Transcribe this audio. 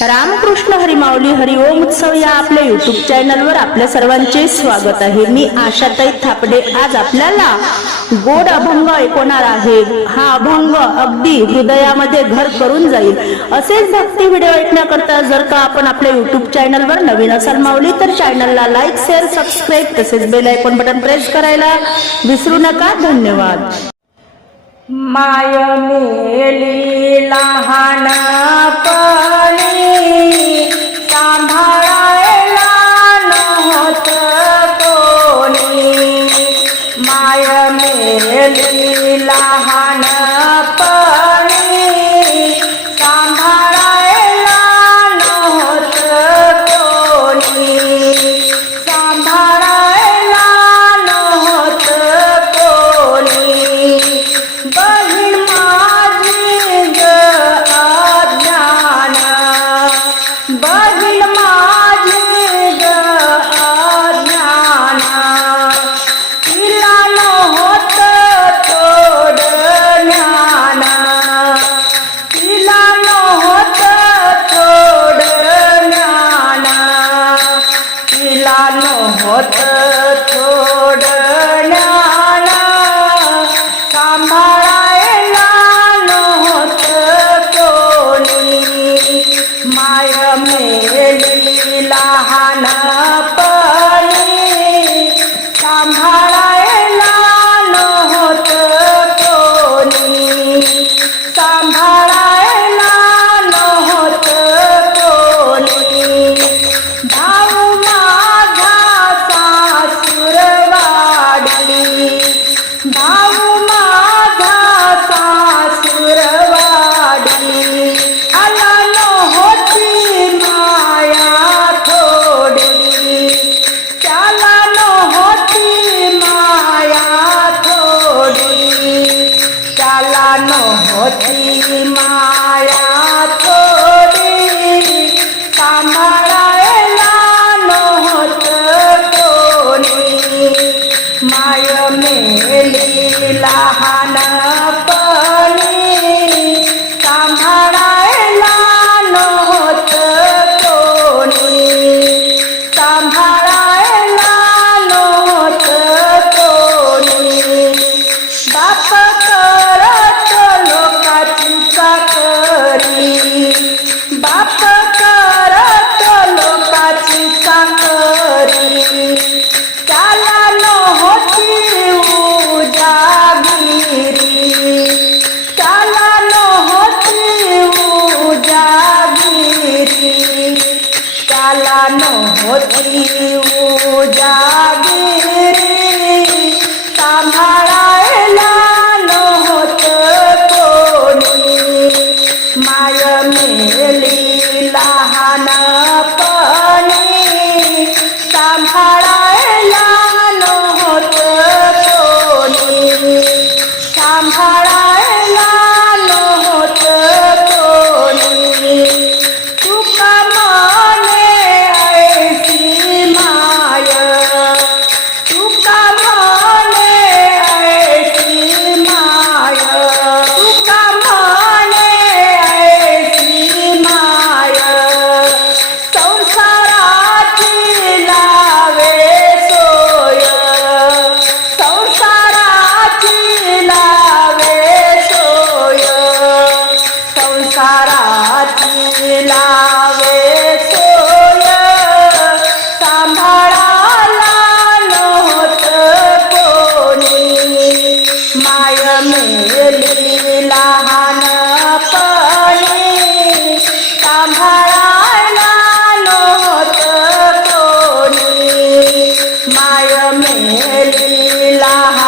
रामकृष्ण हरिमावली हरिओम उत्सव या आपल्या युट्यूब चॅनलवर आपल्या सर्वांचे स्वागत आहे. मी आशाताई थापडे. आज आपल्याला गोड अभंग ऐकवणार आहे. हा अभंग अगदी हृदयामध्ये घर करून जाईल. असेच भक्ती व्हिडिओ ऐकण्याकरता जर का आपण आपल्या युट्यूब चॅनलवर नवीन असाल माऊली तर चॅनलला लाईक शेअर सबस्क्राईब तसेच बेल आयकॉन बटन प्रेस करायला विसरू नका. धन्यवाद. माय मेली लहान बहीण माझी ग अज्ञान तिला नव्हत थोड ज्ञान तिला नव्हत थोड ज्ञान तिला नव्हत त्याला नव्हती माया त्याला नव्हती उजागिरी सांभाळायला नव्हत कोणी। माय मेली लहानपणी। सांभाळा മഴമേലിലാഹ